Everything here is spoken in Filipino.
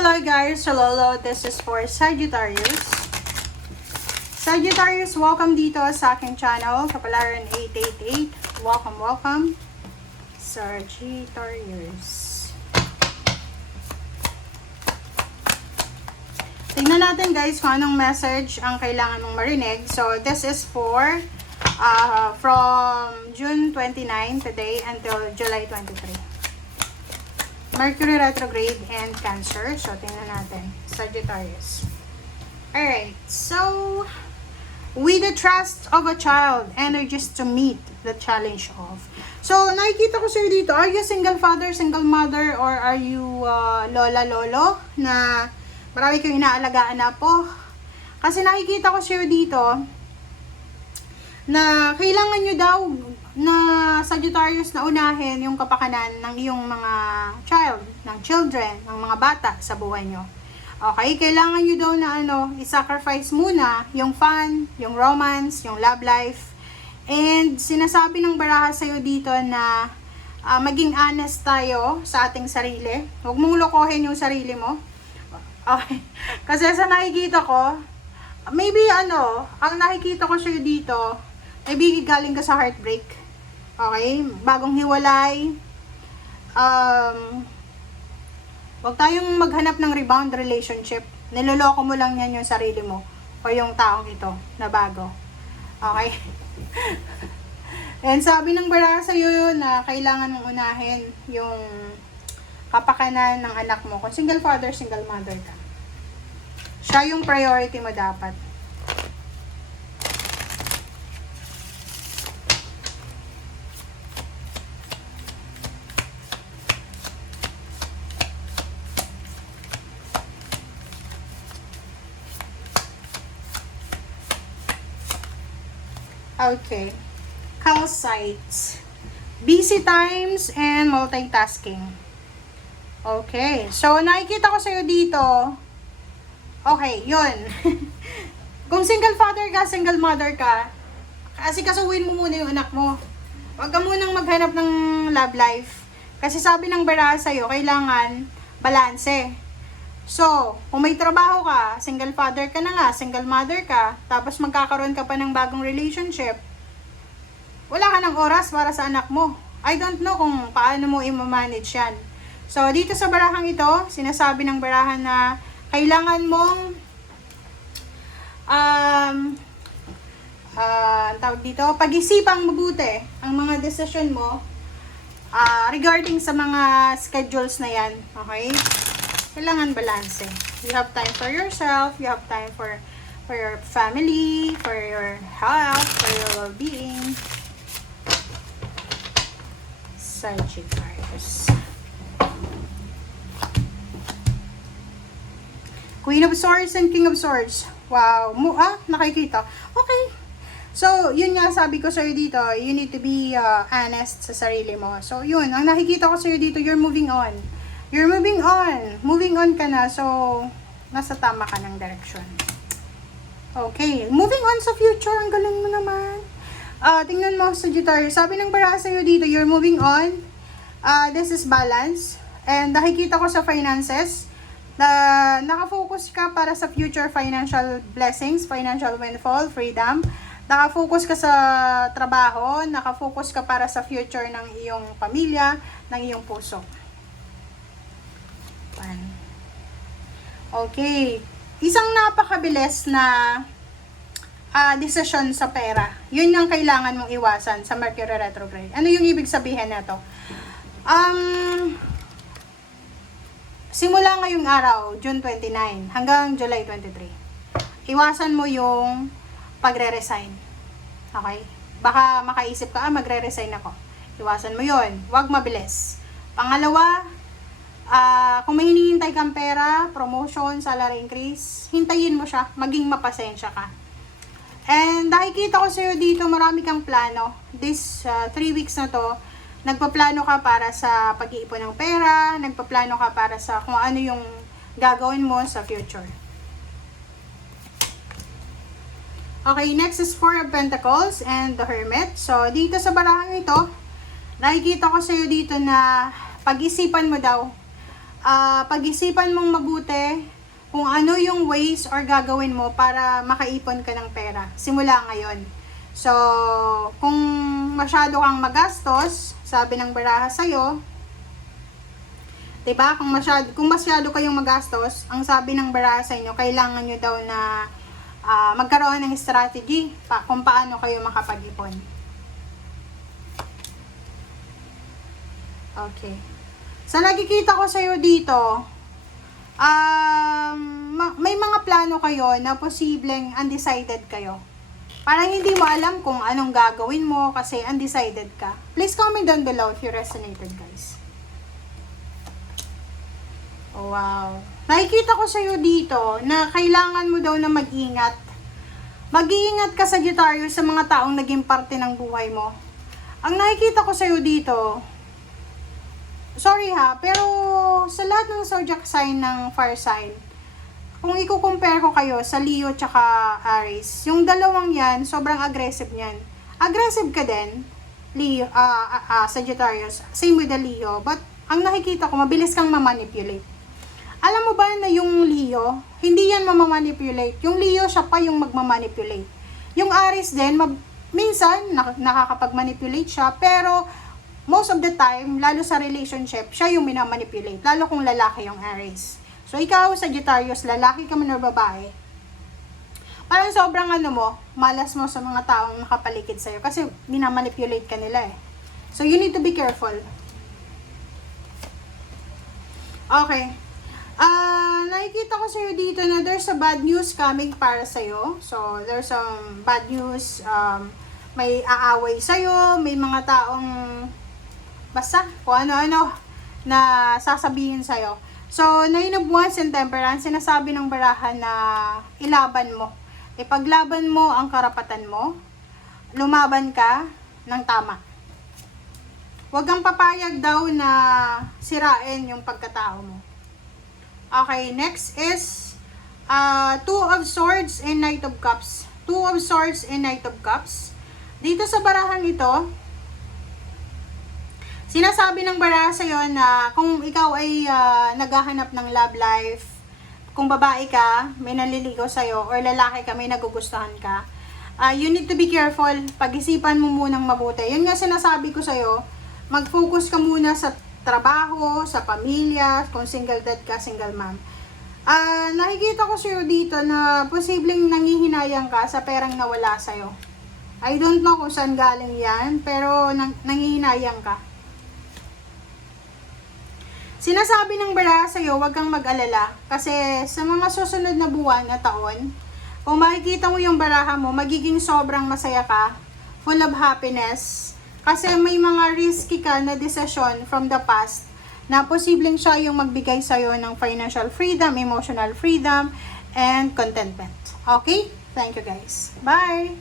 Hello guys, hello, this is for Sagittarius. Sagittarius, welcome dito sa aking channel, Kapalaran 888. Welcome, Sagittarius. Tingnan natin guys kung anong message ang kailangan mong marinig. So this is for from June 29 today until July 23. Mercury retrograde and Cancer. So, tingnan natin. Sagittarius. Alright. So, with the trust of a child, energies to meet the challenge of. So, nakikita ko sa'yo dito, are you single father, single mother, or are you lola, lolo, na marami kayong inaalagaan na po? Kasi nakikita ko sa'yo dito, na kailangan nyo daw na Sagittarius na unahin yung kapakanan ng iyong mga children, ng mga bata sa buhay nyo. Okay, kailangan nyo daw na i-sacrifice muna yung fun, yung romance, yung love life. And sinasabi ng baraha sa'yo dito na maging honest tayo sa ating sarili. Huwag mong lokohin yung sarili mo. Okay, kasi sa nakikita ko, maybe ang nakikita ko sa'yo dito, maybe galing ka sa heartbreak. Okay? Bagong hiwalay. Huwag tayong maghanap ng rebound relationship. Niloloko mo lang yan yung sarili mo o yung taong ito na bago. Okay? And sabi ng baraha sa'yo na kailangan mong unahin yung kapakanan ng anak mo. Kung single father, single mother ka. Siya yung priority mo dapat. Okay. Calcites. Busy times and multitasking. Okay. So, nakikita ko sa'yo dito. Okay, yun. Kung single father ka, single mother ka, kasi kasuwin mo muna yung anak mo. Huwag ka munang maghanap ng love life. Kasi sabi ng baraha sa'yo, kailangan balanse. So, kung may trabaho ka, single father ka na nga, single mother ka, tapos magkakaroon ka pa ng bagong relationship, wala ka ng oras para sa anak mo. I don't know kung paano mo i-manage yan. So, dito sa barahang ito, sinasabi ng barahan na kailangan mong tawag dito, pag-isipang mabuti ang mga decision mo regarding sa mga schedules na yan. Okay? Kailangan balance. You have time for yourself, you have time for your family, for your health, for your well-being. Sagittarius. Queen of Swords and King of Swords. Wow. Nakikita. Okay. So, yun nga sabi ko sa'yo dito, you need to be honest sa sarili mo. So, yun. Ang nakikita ko sa'yo dito, you're moving on. You're moving on. Moving on ka na. So, nasa tama ka ng direction. Okay. Moving on sa future. Ang galing mo naman. Tingnan mo, Sagittarius. Sabi ng baraha sa'yo dito, you're moving on. This is balance. And nakikita ko sa finances, na nakafocus ka para sa future financial blessings, financial windfall, freedom. Nakafocus ka sa trabaho. Nakafocus ka para sa future ng iyong pamilya, ng iyong puso. Okay. Isang napakabilis na decision sa pera. Yun yung kailangan mong iwasan sa Mercury retrograde. Ano yung ibig sabihin nito? Simula ngayong araw, June 29, hanggang July 23. Iwasan mo yung pagre-resign. Okay? Baka makaisip ka, magre-resign ako. Iwasan mo yun. Huwag mabilis. Pangalawa, kung may hinihintay kang pera, promotion, salary increase, hintayin mo siya, maging mapasensya ka. And nakikita ko sa'yo dito, marami kang plano. This 3 weeks na to, nagpaplano ka para sa pag-iipon ng pera, nagpaplano ka para sa kung ano yung gagawin mo sa future. Okay, next is Four of Pentacles and the Hermit. So, dito sa barahang ito, nakikita ko sa'yo dito na pag-isipan mo daw pag-isipan mong mabuti kung ano yung ways or gagawin mo para makaipon ka ng pera. Simula ngayon. So, kung masyado kang magastos, sabi ng baraha sa'yo, diba? Kung masyado kayong magastos, ang sabi ng baraha sa inyo, kailangan nyo daw na magkaroon ng strategy kung paano kayo makapag-ipon. Okay. Sa nakikita ko sa'yo dito, may mga plano kayo na posibleng undecided kayo. Parang hindi mo alam kung anong gagawin mo kasi undecided ka. Please comment down below if you resonated, guys. Oh, wow. Nakikita ko sa'yo dito na kailangan mo daw na mag-ingat. Mag-iingat ka, Sagittarius, sa mga taong naging parte ng buhay mo. Ang nakikita ko sa'yo dito, sorry ha, pero sa lahat ng zodiac sign ng fire sign, kung i-compare ko kayo sa Leo tsaka Aries, yung dalawang yan, sobrang aggressive niyan. Aggressive ka din, Leo, Sagittarius, same with the Leo, but ang nakikita ko, mabilis kang mamanipulate. Alam mo ba na yung Leo, hindi yan mamamanipulate. Yung Leo, siya pa yung magmamanipulate. Yung Aries din, minsan, nakakapag-manipulate siya, pero most of the time, lalo sa relationship, siya yung minamanipulate. Lalo kung lalaki yung Aries. So, ikaw, Sagittarius, lalaki ka man o babae, parang sobrang malas mo sa mga taong nakapaligid sa'yo kasi minamanipulate ka nila eh. So, you need to be careful. Okay. Nakikita ko sa'yo dito na there's a bad news coming para sa'yo. So, there's some bad news. May aaway sa'yo, may mga taong basta kung ano-ano na sasabihin sa'yo. So, 9 of Wands and Temperance, sinasabi ng baraha na ilaban mo. Ipaglaban mo ang karapatan mo. Lumaban ka ng tama. Huwag kang papayag daw na sirain yung pagkatao mo. Okay, next is 2 of Swords and Knight of Cups. 2 of Swords and Knight of Cups. Dito sa barahang ito, sinasabi ng baraha sa'yo na kung ikaw ay naghahanap ng love life, kung babae ka, may naliligaw sa'yo, or lalaki ka, may nagugustuhan ka, you need to be careful. Pag-isipan mo munang mabuti. Yun nga sinasabi ko sa'yo, mag-focus ka muna sa trabaho, sa pamilya, kung single dad ka, single mom. Nakikita ko sa'yo dito na posibleng nangihinayang ka sa perang nawala sa'yo. I don't know kung saan galing yan, pero nangihinayang ka. Sinasabi ng baraha sa'yo, huwag kang mag-alala. Kasi sa mga susunod na buwan na taon, kung makikita mo yung baraha mo, magiging sobrang masaya ka, full of happiness. Kasi may mga risky ka na desisyon from the past na posibleng siya yung magbigay sa'yo ng financial freedom, emotional freedom, and contentment. Okay? Thank you guys. Bye!